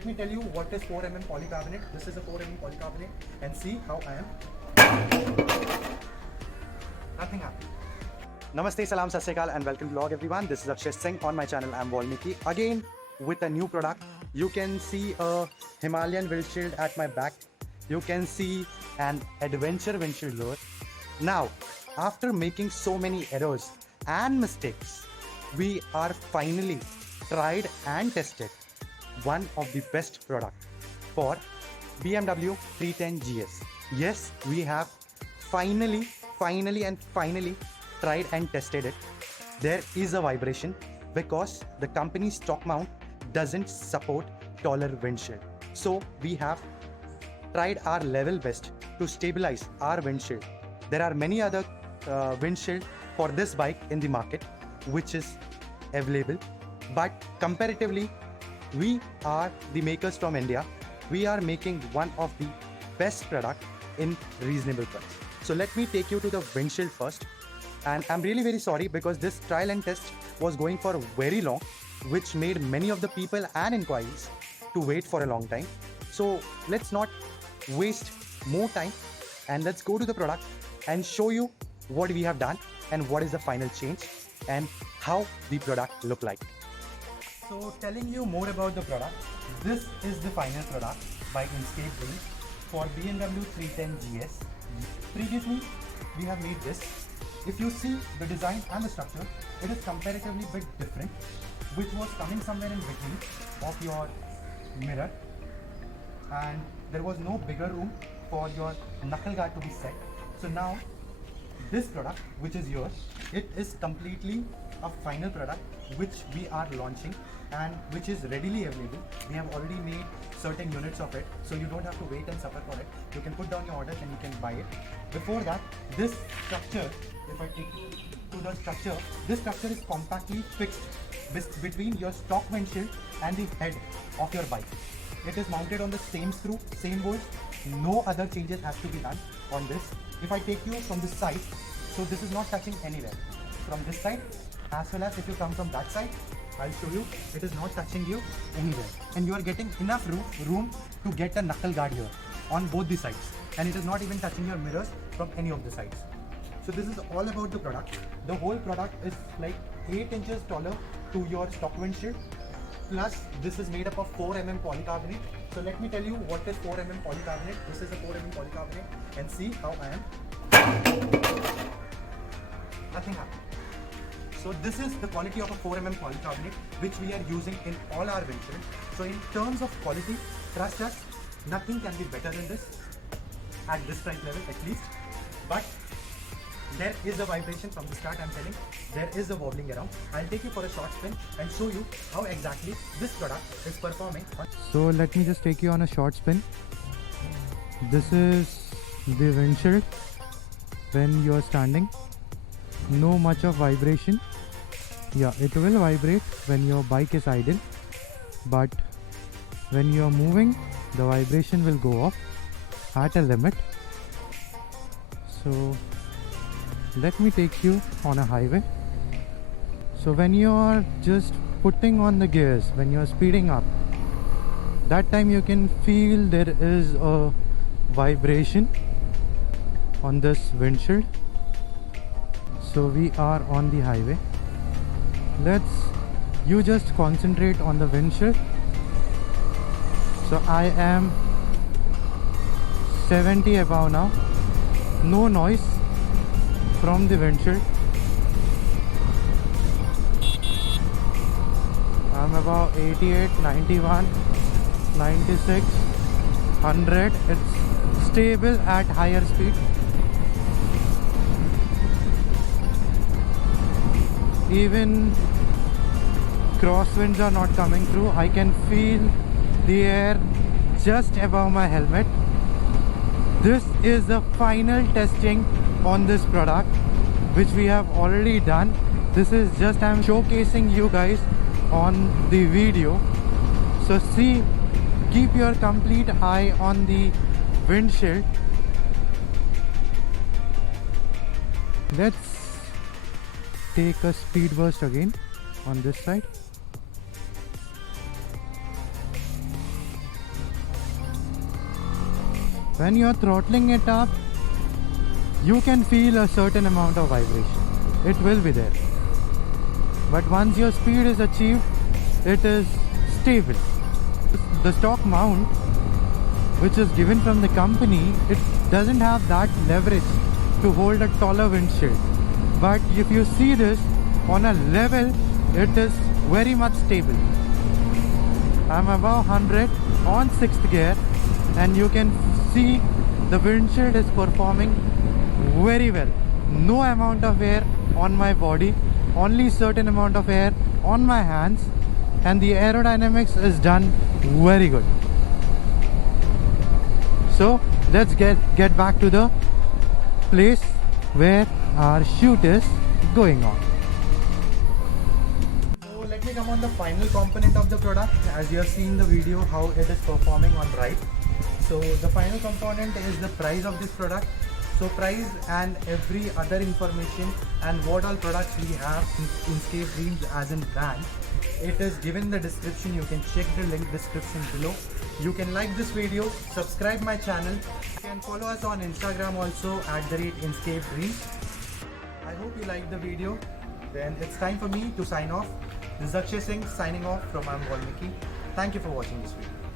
let me tell you what is 4mm polycarbonate. This is a 4mm polycarbonate, and see how I am. Nothing happened. Namaste, salam, sat sri akal, and welcome to vlog everyone. This is Akshay Singh. On my channel, I'm Valmiki. Again with a new product. You can see a Himalayan windshield at my back. You can see an adventure windshield lower. Now, after making so many errors and mistakes, we are finally tried and tested one of the best product for BMW 310 GS. Yes, we have finally tried and tested it. There is a vibration because the company's stock mount doesn't support taller windshield. So we have tried our level best to stabilize our windshield. There are many other windshield for this bike in the market which is available, but comparatively we are the makers from India. We are making one of the best product in reasonable price. So let me take you to the windshield first. And I'm really very sorry because this trial and test was going for very long, which made many of the people and inquiries to wait for a long time. So let's not waste more time and let's go to the product and show you what we have done and what is the final change and how the product look like. So telling you more about the product, this is the final product by Inkscape range for BMW 310 GS. Previously we have made this. If you see the design and the structure, it is comparatively bit different, which was coming somewhere in between of your mirror, and there was no bigger room for your knuckle guard to be set. So now this product, which is yours, it is completely a final product which we are launching and which is readily available. We have already made certain units of it, so you don't have to wait and suffer for it. You can put down your orders and you can buy it. Before that, this structure, if I take you to the structure, this structure is compactly fixed between your stock windshield and the head of your bike. It is mounted on the same screw, same bolts. No other changes has to be done on this. If I take you from this side, so this is not touching anywhere. From this side, as well as if you come from that side, I'll show you, it is not touching you anywhere. And you are getting enough room to get a knuckle guard here on both the sides. And it is not even touching your mirrors from any of the sides. So this is all about the product. The whole product is like 8 inches taller to your stock windshield. Plus this is made up of 4mm polycarbonate. So let me tell you what is 4mm polycarbonate. This is a 4mm polycarbonate and see how I am. Nothing happened. So this is the quality of a 4mm polycarbonate which we are using in all our windshield. So in terms of quality, trust us, nothing can be better than this at this price level at least. But there is a vibration from the start, I'm telling. There is a wobbling around. I'll take you for a short spin and show you how exactly this product is performing. So let me just take you on a short spin. This is the windshield when you are standing. No much of vibration. Yeah, it will vibrate when your bike is idle, but when you are moving, the vibration will go off at a limit. So let me take you on a highway. So when you are just putting on the gears, when you are speeding up, that time you can feel there is a vibration on this windshield. So we are on the highway. You just concentrate on the windshield. So I am 70 above now. No noise from the windshield. I'm about 88, 91, 96, 100. It's stable at higher speed. Even crosswinds are not coming through. I can feel the air just above my helmet. This is the final testing on this product which we have already done. This is just I'm showcasing you guys on the video. So see, keep your complete eye on the windshield. Let's take a speed burst again on this side. when you're throttling it up, you can feel a certain amount of vibration. It will be there. But once your speed is achieved, it is stable. The stock mount, which is given from the company, it doesn't have that leverage to hold a taller windshield. But if you see this on a level, it is very much stable. I'm above 100 on 6th gear, and you can see the windshield is performing very well. No amount of air on my body, only certain amount of air on my hands, and the aerodynamics is done very good. So let's get back to the place where our shoot is going on. So let me come on the final component of the product. As you have seen the video how it is performing on ride. So the final component is the price of this product. So price and every other information and what all products we have in Inscape Dreams as in brand, it is given in the description. You can check the link description below. You can like this video, subscribe my channel. You can follow us on Instagram also @Inscape Dreams. I hope you liked the video. Then it's time for me to sign off. This is Akshay Singh signing off from I'm Valmiki. Thank you for watching this video.